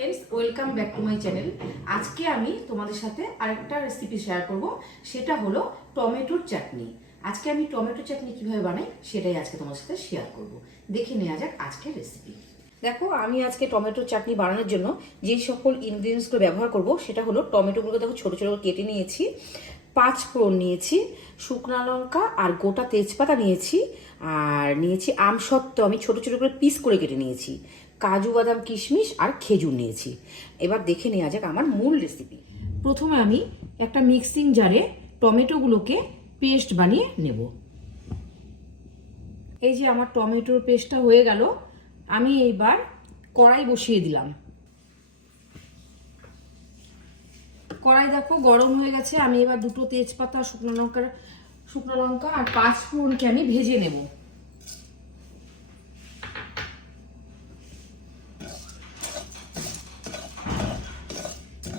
Friends, welcome back to my channel. আজকে আমি তোমাদের সাথে আরেকটা রেসিপি শেয়ার করব, সেটা হলো টমেটোর চাটনি। আজকে আমি টমেটো চাটনি কিভাবে বানাই সেটাই আজকে তোমাদের সাথে শেয়ার করব। দেখে নেওয়া যাক আজকের রেসিপি। দেখো, আমি আজকে টমেটোর চাটনি বানানোর জন্য যে সকল ইনগ্রিডিয়েন্টসগুলো ব্যবহার করব সেটা হলো টমেটোগুলো দেখো ছোটো ছোটো করে কেটে নিয়েছি, 5 ফোড়ন নিয়েছি, শুকনো লঙ্কা আর গোটা তেজপাতা নিয়েছি, আর নিয়েছি আমসত্ত্ব আমি ছোটো ছোটো করে পিস করে কেটে নিয়েছি, কাজু বাদাম কিশমিশ আর খেজুর নিয়েছি। এবার দেখে নেওয়া যাক আমার মূল রেসিপি। প্রথমে আমি একটা মিক্সিং জারে টমেটোগুলোকে পেস্ট বানিয়ে নেব। এই যে আমার টমেটোর পেস্টটা হয়ে গেল, আমি এইবার কড়াই বসিয়ে দিলাম। কড়াই দেখো গরম হয়ে গেছে, আমি এবার দুটো তেজপাতা, শুকনো লঙ্কা আর 5 ফোড়নকে আমি ভেজে নেব।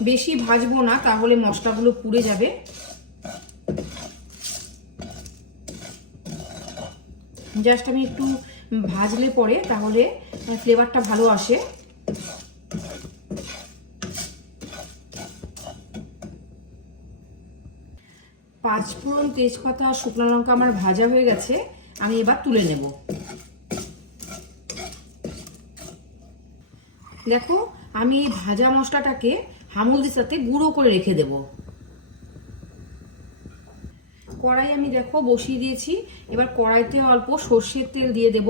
বেশি ভাজবো না, তাহলে মশলাগুলো পুড়ে যাবে। জাস্ট আমি একটু ভাজলে পরে তাহলে ফ্লেভারটা ভালো আসে। পাঁচ ফোড়ন, তেজপাতা, শুকনো লঙ্কা আমার ভাজা হয়ে গেছে, আমি এবার তুলে নেব। দেখো, আমি এই ভাজা মশলাটাকে হামুলদির সাথে গুঁড়ো করে রেখে দেব। কড়াই আমি দেখো বসিয়ে দিয়েছি, এবার কড়াইতে অল্প সর্ষের তেল দিয়ে দেব।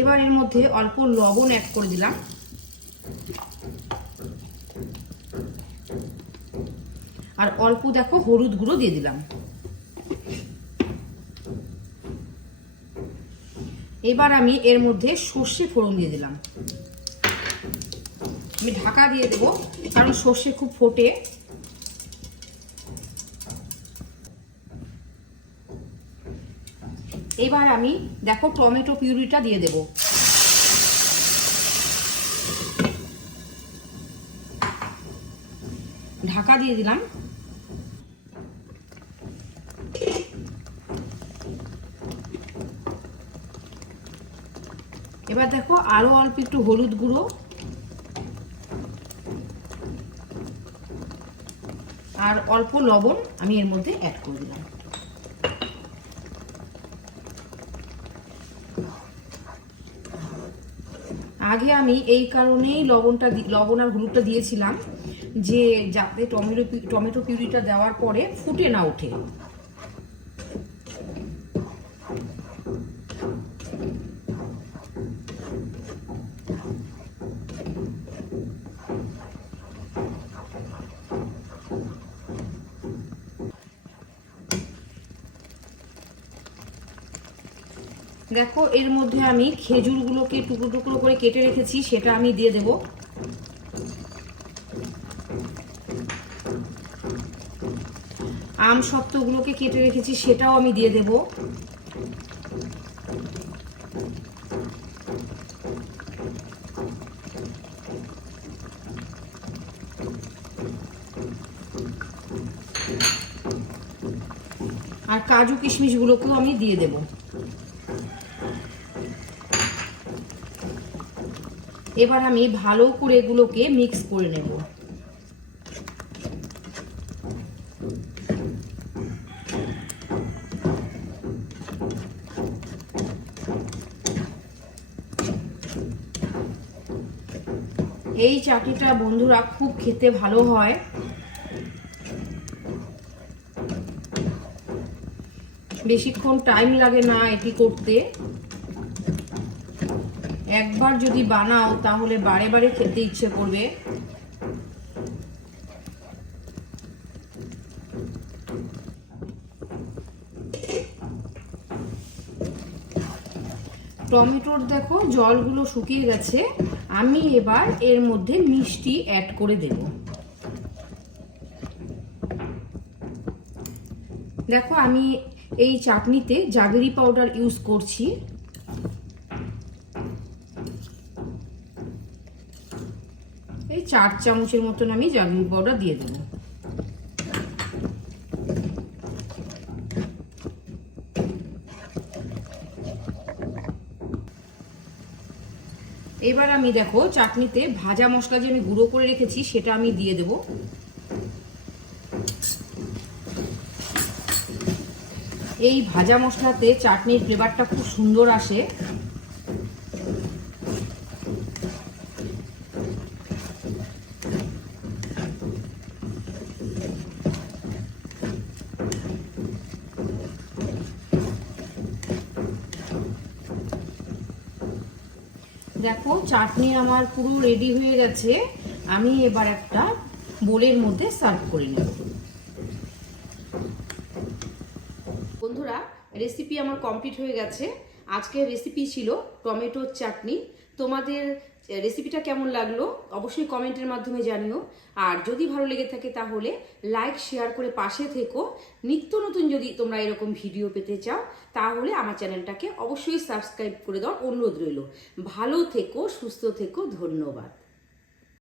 এবার এর মধ্যে অল্প লবণ অ্যাড করে দিলাম, আর অল্প দেখো হলুদ গুঁড়ো দিয়ে দিলাম। এবার আমি এর মধ্যে সর্ষে ফোড়ন দিয়ে দিলাম। আমি ঢাকা দিয়ে দেবো, কারণ সর্ষে খুব ফোটে। এবার আমি দেখো টমেটো পিউরিটা দিয়ে দেব। ঢাকা দিয়ে দিলাম। এবার দেখো আরো অল্প একটু হলুদ গুঁড়ো আর অল্প লবণ আমি এর মধ্যে অ্যাড করে দিলাম। আগে আমি এই কারণেই লবণ আর হলুদটা দিয়েছিলাম, যে যাতে টমেটো পিউরিটা দেওয়ার পরে ফুটে না ওঠে। দেখো, এর মধ্যে আমি খেজুরগুলোকে টুকরো টুকরো করে কেটে রেখেছি, সেটা আমি দিয়ে দেব। আমসত্ত্বগুলোকে কেটে রেখেছি, সেটাও আমি দিয়ে দেব। আর কাজু কিশমিশগুলোকেও আমি দিয়ে দেব। এবার আমি ভালো করে এগুলোকে মিক্স করে নেব। এই চাটনিটা বন্ধুরা খুব খেতে ভালো হয়। বেশিক্ষণ টাইম লাগে না এটি করতে। একবার যদি বানাও তাহলে বারে বারে খেতে ইচ্ছে করবে। টমেটোর দেখো জলগুলো শুকিয়ে গেছে, আমি এবার এর মধ্যে মিষ্টি অ্যাড করে দেব। দেখো, আমি এই চাটনিতে জাগরি পাউডার ইউজ করছি। এই 4 চামচের মতন আমি জ্বালমুড়ি পাউডার দিয়ে দেবো। এবার আমি দেখো চাটনিতে ভাজা মশলা যে আমি গুঁড়ো করে রেখেছি সেটা আমি দিয়ে দেব। এই ভাজা মশলাতে চাটনির ফ্লেভারটা খুব সুন্দর আসে। দেখো চাটনি আমার পুরো রেডি হয়ে গেছে। আমি এবার একটা বোলের মধ্যে সার্ভ করে নেব। বন্ধুরা, রেসিপি আমার কমপ্লিট হয়ে গেছে। আজকের রেসিপি ছিল টমেটোর চাটনি। তোমাদের রেসিপিটা কেমন লাগলো অবশ্যই কমেন্টের মাধ্যমে জানিও। আর যদি ভালো লেগে থাকে তাহলে লাইক শেয়ার করে পাশে থেকো। নিত্য নতুন যদি তোমরা এরকম ভিডিও পেতে চাও তাহলে আমার চ্যানেলটাকে অবশ্যই সাবস্ক্রাইব করে দাও, অনুরোধ রইল। ভালো থেকো, সুস্থ থেকো, ধন্যবাদ।